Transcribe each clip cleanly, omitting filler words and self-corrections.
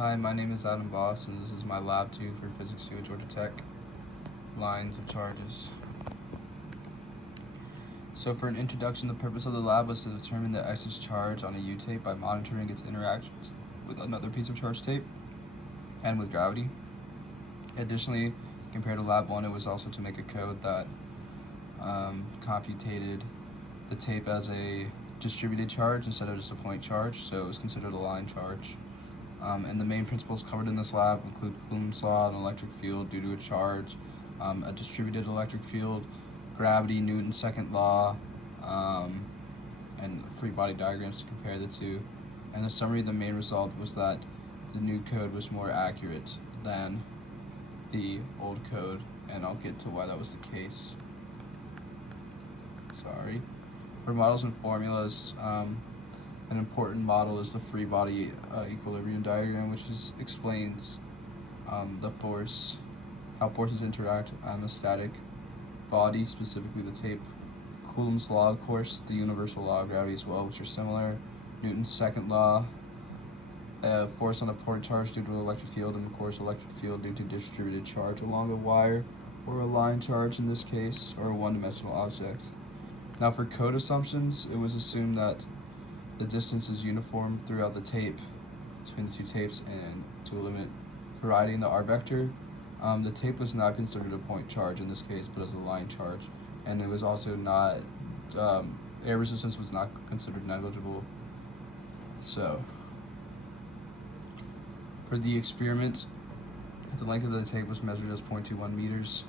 Hi, my name is Adam Voss, and this is my Lab 2 for Physics 2 at Georgia Tech. Lines of charges. So for an introduction, the purpose of the lab was to determine the X's charge on a U-tape by monitoring its interactions with another piece of charge tape and with gravity. Additionally, compared to Lab 1, it was also to make a code that computated the tape as a distributed charge instead of just a point charge, so it was considered a line charge. And the main principles covered in this lab include Coulomb's law, an electric field due to a charge, a distributed electric field, gravity, Newton's second law, and free body diagrams to compare the two. And the summary of the main result was that the new code was more accurate than the old code, and I'll get to why that was the case. For models and formulas, an important model is the free body equilibrium diagram, which explains how forces interact on a static body, specifically the tape. Coulomb's law, of course, the universal law of gravity as well, which are similar. Newton's second law, force on a point charge due to an electric field, and of course electric field due to distributed charge along a wire, or a line charge in this case, or a one-dimensional object. Now for code assumptions, it was assumed that the distance is uniform throughout the tape, between the two tapes, and to eliminate variety in the R vector. The tape was not considered a point charge in this case, but as a line charge, and it was also not, air resistance was not considered negligible. So, for the experiment, the length of the tape was measured as 0.21 meters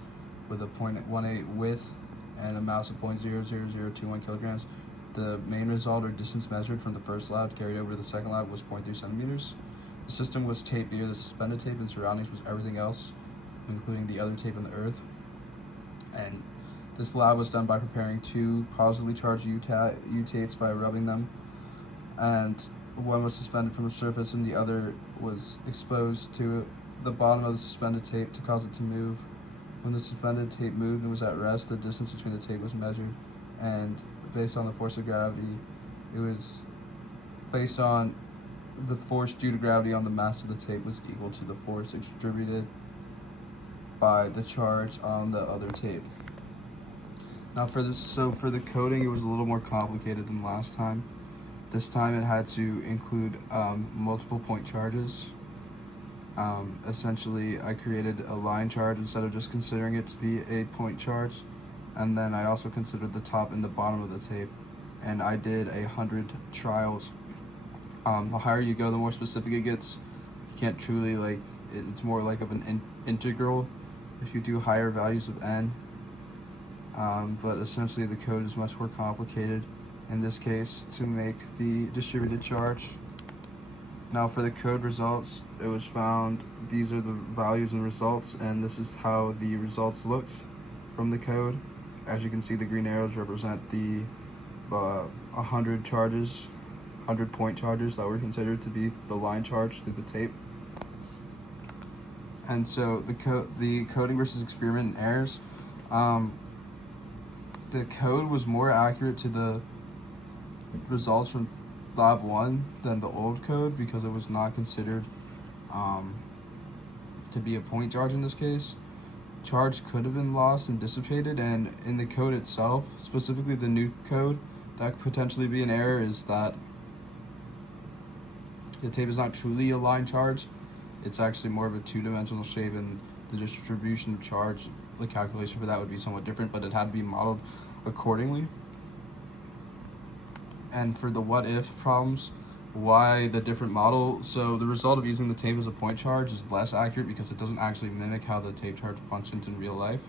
with a 0.18 width and a mass of 0.00021 kilograms. The main result, or distance measured from the first lab carried over to the second lab, was 0.3 centimeters. The system was taped near the suspended tape, and surroundings was everything else, including the other tape on the earth. And this lab was done by preparing two positively charged U-tapes by rubbing them, and one was suspended from the surface and the other was exposed to the bottom of the suspended tape to cause it to move. When the suspended tape moved and was at rest, the distance between the tape was measured, and based on the force of gravity, it was based on the force due to gravity on the mass of the tape was equal to the force distributed by the charge on the other tape. Now for the coding, it was a little more complicated than last time. This time it had to include multiple point charges. Essentially, I created a line charge instead of just considering it to be a point charge. And then I also considered the top and the bottom of the tape. And I did 100 trials. The higher you go, the more specific it gets. You can't truly, it's more like of an integral if you do higher values of n. But essentially the code is much more complicated in this case to make the distributed charge. Now for the code results, it was found these are the values and results, and this is how the results looked from the code. As you can see, the green arrows represent the 100 charges, 100 point charges that were considered to be the line charge through the tape. And so the coding versus experiment and errors, the code was more accurate to the results from Lab 1 than the old code because it was not considered to be a point charge in this case. Charge could have been lost and dissipated, and in the code itself, specifically the new code, that could potentially be an error is that the tape is not truly a line charge. It's actually more of a two-dimensional shape, and the distribution of charge, the calculation for that would be somewhat different, but it had to be modeled accordingly. And for the what if problems, why the different model? So the result of using the tape as a point charge is less accurate because it doesn't actually mimic how the tape charge functions in real life,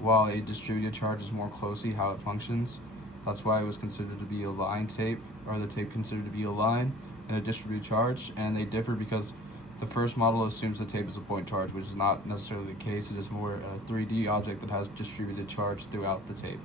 while a distributed charge is more closely how it functions. That's why it was considered to be a line tape, or the tape considered to be a line and a distributed charge, and they differ because the first model assumes the tape is a point charge, which is not necessarily the case. It is more a 3D object that has distributed charge throughout the tape.